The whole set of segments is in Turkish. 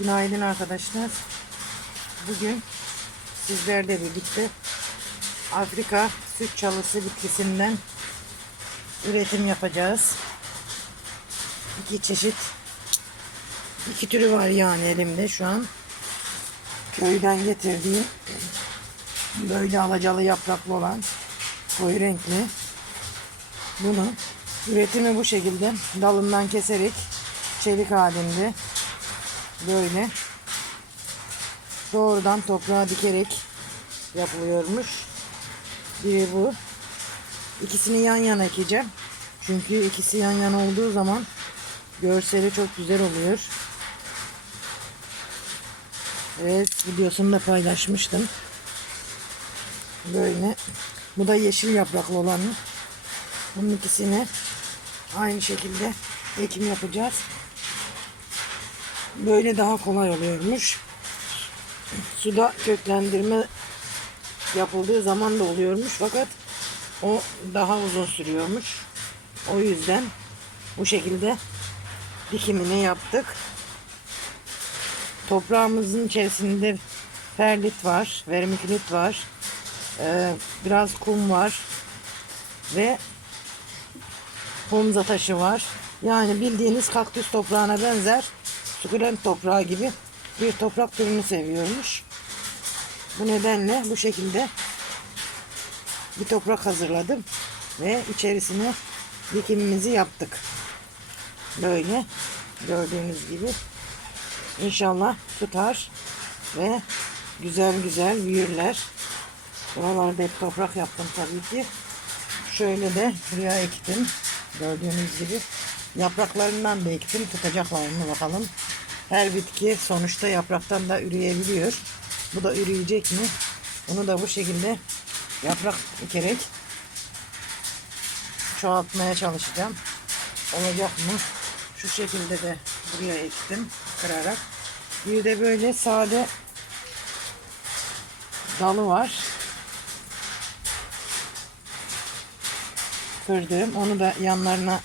Günaydın arkadaşlar. Bugün sizlerle birlikte Afrika süt çalısı bitkisinden üretim yapacağız. İki çeşit iki türü var yani elimde şu an. Köyden getirdiğim böyle alacalı yapraklı olan koyu renkli. Bunu üretimi bu şekilde dalından keserek çelik halinde böyle doğrudan toprağa dikerek yapılıyormuş. Biri bu. İkisini yan yana ekeceğim. Çünkü ikisi yan yana olduğu zaman görseli çok güzel oluyor. Evet videosunu da paylaşmıştım. Böyle. Bu da yeşil yapraklı olanı. Bunun ikisini aynı şekilde ekim yapacağız. Böyle daha kolay oluyormuş. Suda köklendirme yapıldığı zaman da oluyormuş fakat o daha uzun sürüyormuş. O yüzden bu şekilde dikimini yaptık. Toprağımızın içerisinde perlit var, vermikülit var, ee, biraz kum var ve pomza taşı var. Yani bildiğiniz kaktüs toprağına benzer sukulent toprağı gibi bir toprak türünü seviyormuş. Bu nedenle bu şekilde bir toprak hazırladım ve içerisine dikimimizi yaptık. Böyle gördüğünüz gibi inşallah tutar ve güzel güzel büyürler. Buralarda hep toprak yaptım tabii ki. Şöyle de buraya ektim. Gördüğünüz gibi yapraklarından da ektim. Tutacaklar mı bakalım. Her bitki sonuçta yapraktan da üreyebiliyor. Bu da üreyecek mi? Bunu da bu şekilde yaprak ekerek çoğaltmaya çalışacağım. Olacak mı? Şu şekilde de buraya ektim kırarak. Bir de böyle sade dalı var. Kırdım. Onu da yanlarına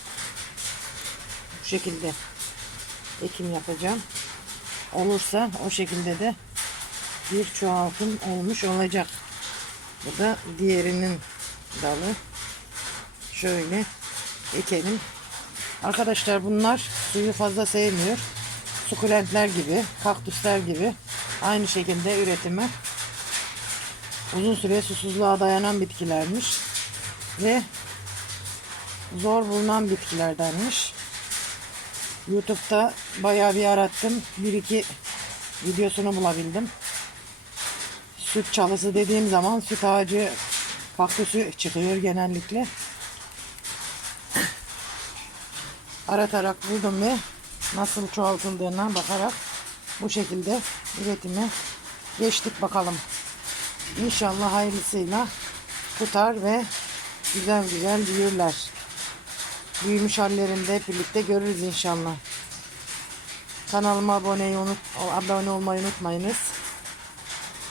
bu şekilde ekim yapacağım. Olursa o şekilde de bir çoğaltım olmuş olacak. Bu da diğerinin dalı. Şöyle ekelim. Arkadaşlar bunlar suyu fazla sevmiyor. Sukulentler gibi, kaktüsler gibi aynı şekilde üretimi uzun süre susuzluğa dayanan bitkilermiş ve zor bulunan bitkilerdenmiş. YouTube'da bayağı bir arattım. Bir iki videosunu bulabildim. Süt çalısı dediğim zaman süt ağacı kaktüsü çıkıyor genellikle. Aratarak buldum ve nasıl çoğaltıldığına bakarak bu şekilde üretime geçtik bakalım. İnşallah hayırlısıyla tutar ve güzel güzel büyürler. Büyümüş hallerini birlikte görürüz inşallah. Kanalıma abone, unut, abone olmayı unutmayınız.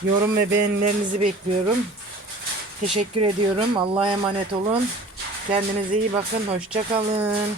Yorum ve beğenilerinizi bekliyorum. Teşekkür ediyorum. Allah'a emanet olun. Kendinize iyi bakın. Hoşçakalın.